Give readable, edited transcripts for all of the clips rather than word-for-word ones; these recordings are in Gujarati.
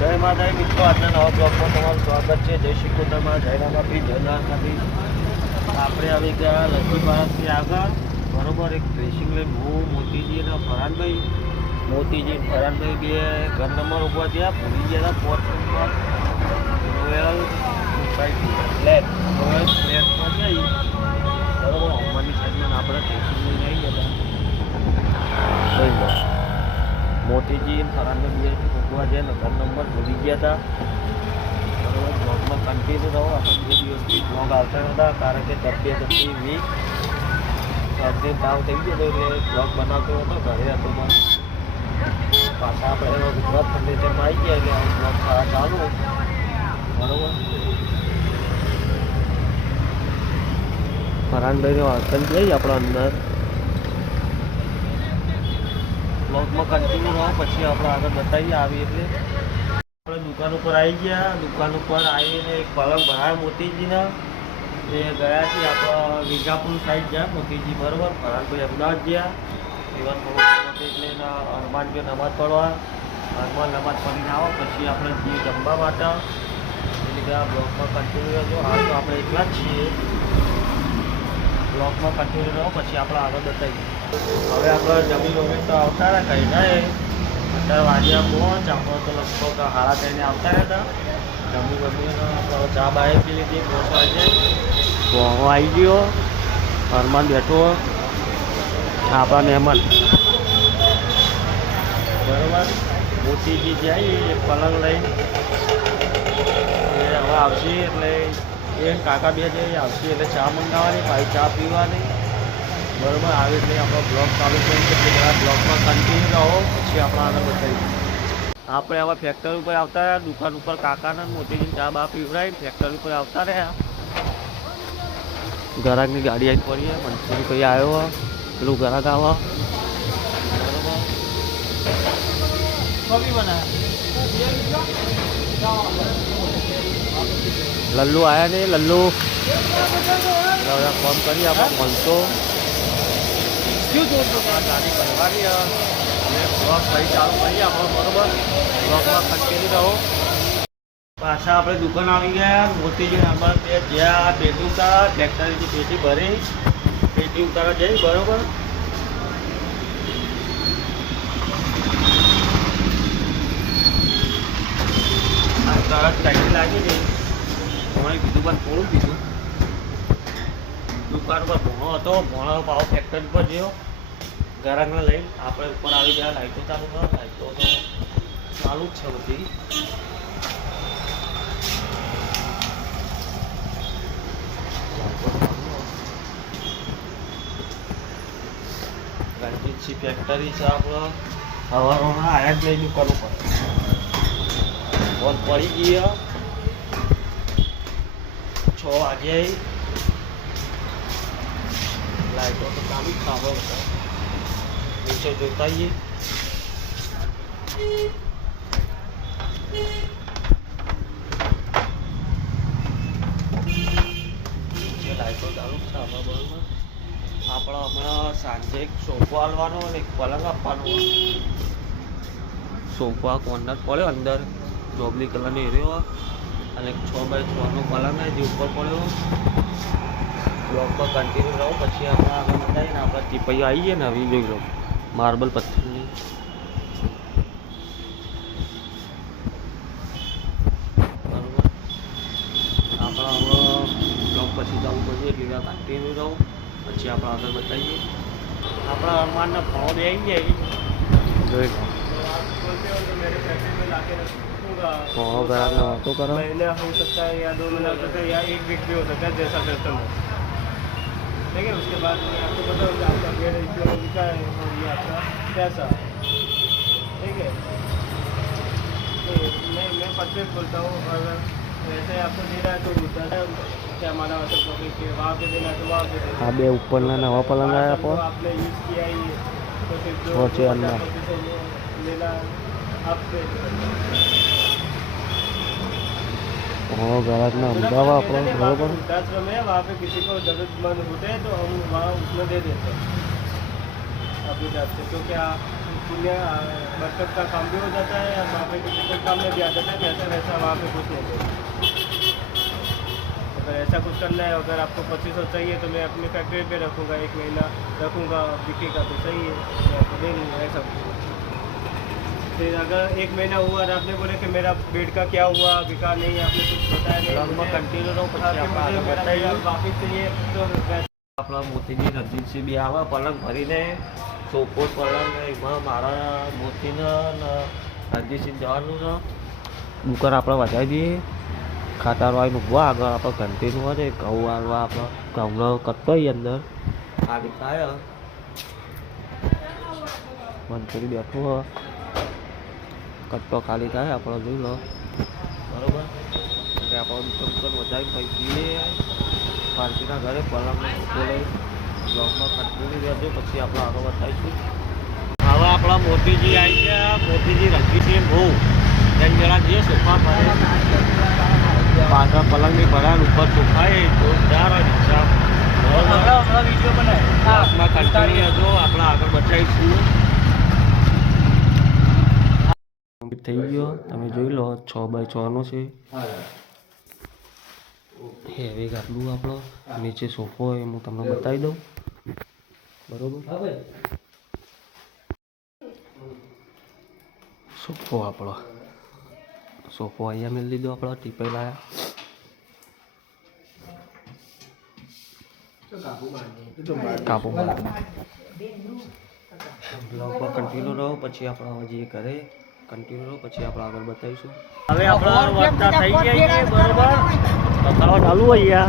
જય માતાજી મિત્રો, આજના નવા બ્લોગમાં તમારું સ્વાગત છે. જય શ્રી કૃષ્ણમાં, જય રામાપી, જય નાથાપી. આપણે આવી ગયા લક્ષ્મી ભારતથી આગળ બરોબર. એક ડ્રેસિંગ લઈને હું મોતીજી અને ફરાનભાઈ, મોતીજી ફરાનભાઈ બે ઘર નંબર ઉપર થયા. ભૂલી ગયા હતા port number royal society flat, royal ફ્લેટમાં જઈ બરોબર. અમારી સાઈડમાં આપણે ડ્રેસિંગ લઈને આવી ગયા હતા. મોતીજી ફરાનભાઈ બે મૂકવા જાય ને ઘર નંબર ભૂલી ગયા હતા બરોબર. બ્લોગમાં કન્ટિન્યુ રહો. આપણે બે દિવસથી બ્લોગ આવતા નહોતા કારણ કે તબિયત હતી વીક, શરદી તાવ થઈ ગયો એટલે બ્લોગ બનાવતો હતો, ઘરે હતો. પણ પાછા આપણે ગુજરાત ફર્નિચરમાં આવી ગયા એટલે બ્લોગ સારા ચાલુ બરોબર. ફરાનભાઈનો હોટલ જઈએ આપણે અંદર બ્લોગમાં કન્ટિન્યુ રહો. પછી આપણે આગળ બતાવીએ આવી એટલે આપણે દુકાન ઉપર આવી ગયા. દુકાન ઉપર આવીને એક પલંગ ભરાય મોતીજીના. એ ગયા છીએ આપણા વિજાપુર સાઈડ ગયા મોતીજી બરાબર. ફરાનભાઈ અમદાવાદ ગયા એવા થોડુંક એટલે એના હનુમાન ગયો નમાજ પડવા. હનુમાન નમાજ પડીને આવો પછી આપણે જઈએ જમવા માટે. એટલે કે આ બ્લોગમાં કન્ટિન્યુ રહેજો. હાલ તો આપણે એકલા જ છીએ. બ્લોગમાં કન્ટિન્યુ રહો પછી આપણે આગળ બતાવીએ. હવે આપણે જમી વમી તો આવતા રહ્યા કંઈ ના. અત્યારે વાગ્યા પહોંચ આપણે તો લગભગ 3:30 આવતા રહ્યા હતા. જમી વમીને આપણે ચા બાય પી લીધી. 5 વાગે ભોંગો આવી ગયો. હરમાન બેઠો આપણા મહેમાન બરાબર. મોતીજી જાય એ પલંગ લઈને એ હવે આવશે એટલે એ કાકા બે જઈ આવશે એટલે ચા મંગાવવાની, ભાઈ ચા પીવાની બરાબર. આવે એટલે આપણો બ્લોગ ચાલુ કરી છે. બધા બ્લોગમાં કન્ટિન્યુ રહો પછી આપણે આગળ બતાવીએ. આપણે હવે ફેક્ટરી ઉપર આવતા રહ્યા. દુકાન ઉપર કાકાને મોતીજીને ચા બા પીવડાવી ફેક્ટરી ઉપર આવતા રહ્યા. ગ્રાહકની ગાડી આવી પડીએ. મંસૂરી કોઈ આવ્યો પેલું ગ્રાહક આવો લલ્લુ આવ્યા ને લલ્લુ ફોન કરી આપણે મળતો ગાડી કરવાની બ્લોગ ભાઈ ચાલુ કરીએ આપણે બરોબર. બ્લોગમાં કન્ટિન્યુ રહો. પાછા આપણે દુકાન આવી ગયા. મોતીજી નંબર 2 જ્યાં પેટી ઉતારા ટ્રેક્ટરની પેટી ભરી પેટી ઉતારા જઈ બરોબર. તરત ટાઈમ લાગી ગઈ. ભોણે કીધું પણ થોડું કીધું. દુકાન પર ભોણો હતો. ભોણો પાવ ફેક્ટરી પર ગયો ગ્રાહકને લઈને. આપણે ઉપર આવી ગયા. લાઈટો ચાલુ કરો. લાઈટો તો ચાલુ જ છે બધી. રણજીતસિંહ ફેક્ટરી છે આપણે. સવારમાં આવ્યા જ નહીં દુકાન ઉપર. ફોન પડી ગયો 6 વાગે. લાઈટો તો ચાલુ જ ખાવા બધા નીચે જોતા આવીએ. નીચે લાઈટો ચાલુ જ ખાવા બરોબર. આપણે હમણાં સાંજે એક સોફો આલવાનો અને એક પલંગ આપવાનો. સોફા કોર્નર પડ્યો અંદર જોબલી કલરની એરિયો અને 6x6નો પલંગ જે ઉપર પડ્યો. બ્લોક પર કન્ટિન્યુ રહો પછી આપણે આગળ બતાવીએ ને. આપણે ટીપૈયો આવી ગયા ને આવી જોઈ લો માર્બલ પથ્થરની બરાબર. આપણે હવે બ્લોક પછી જવું પડશે એટલે કન્ટિન્યુ રહો પછી આપણે આગળ બતાવીએ. આપણા હનુમાનના ભાવ બે આવી જાય જોઈ લો. हाँ करा तो करो महीने हो सकता है या 2 महीना हो सकता है या 1 वीक भी हो सकता है जैसा कस्टम हो. ठीक है. उसके बाद मैं आपको बताऊँगा आपका गेट इसमें लिखा है और ये आपका पैसा. ठीक है. तो मैं परचेज बोलता हूँ और वैसे आपको दे रहा है तो होता है क्या हमारा मतलब पब्लिक के वहाँ पे देना तो वहाँ पे देना. हाँ बे ऊपर ना नवा पलंग आया आपको आपने यूज़ किया ही तो फिर जो पहुँचे अंदर लेना आप ग्राहक ना अमदावाद अपना बराबर. वृद्धाश्रम है वहाँ पे किसी को जरूरतमंद होते हैं तो हम वहाँ उसमें दे देते हैं अपनी तरफ से. क्योंकि पुण्य बरकत का काम भी हो जाता है और वहाँ पे किसी को काम में भी आ जाता है, पैसा वैसा वहाँ पे कुछ नहीं देता। अगर ऐसा कुछ करना है, अगर आपको 2500 चाहिए तो मैं अपनी फैक्ट्री पे रखूँगा, 1 महीना रखूँगा, बिकेगा तो सही है, मैं आपको दे दूँगा ऐसा कुछ। फिर अगर 1 महीना हुआ और आपने बोले कि मेरा बेड का क्या हुआ, बिका नहीं, आपने कुछ बताया नहीं, लगभग कंटिन्यू રહો પછી मुझे આપણે આગળ मेरा બતાવીએ वापस चाहिए तो આપણા મોતીજી રણજીતસિંહ બી આવે પલંગ ભરીને સોપો પલંગ એમાં મારા મોતીને ને રણજીતસિંહ જવાનું છે દુકાન આપણે વધારી દઈએ ખાતર વાળી મૂકવા આગળ આપણે કન્ટિન્યુ હોય ને ઘઉં વાળવા આપણે ઘઉંનો કટતો અંદર ખાલી થાય મંચુરી બેઠું હોય કટતો ખાલી થાય આપણે જોઈ લો બરાબર એટલે આપણે દુકાન વધારી પછી જઈએ પાર્ટીના ઘરે પલંગનો ફોટો લઈ બ્લોગમાં કન્ટિન્યુ રહેજો પછી આપણે આગળ બતાવીશું હવે આપણા મોતીજી આવી ગયા મોતીજી રણજીતસિંહ બહુ ત્રણ જણા જઈએ સોફા ભરે પાછળ પલંગ બી ભરાય ઉપર સોફા એ જોરદાર હોય રિક્ષા वीडियो बनाए બ્લોગમાં કન્ટિન્યુ રહેજો આપણે આગળ બતાવીશું થઈ ગયો તમે જોઈ લો 6x6નો છે હેવી ગાટલું આપણો નીચે સોફો હોય હું તમને બતાવી દઉં બરોબર સોફો આપણો સોફો અહીંયા મેળ લીધો આપણો ટીપાઈ લાયા કાબુ બ્લોગમાં કન્ટિન્યુ રહો પછી આપણે હવે જે કરે કન્ટિન્યુ રહો પછી આપણે આગળ બતાવીશું હવે આપણા વર્તા થઈ જઈએ બરોબર બતાવવા ચાલુ અહીંયા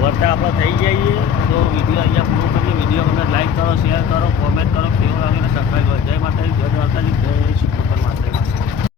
વર્તા આપણે થઈ જઈએ તો વિડીયો અહીંયા પૂરો કરીએ વિડીયો ગમે લાઈક કરો શેર કરો કોમેન્ટ કરો કેવું લાગે સબસ્ક્રાઈબ કરો જય માતાજી જય દ્વારકાજી જય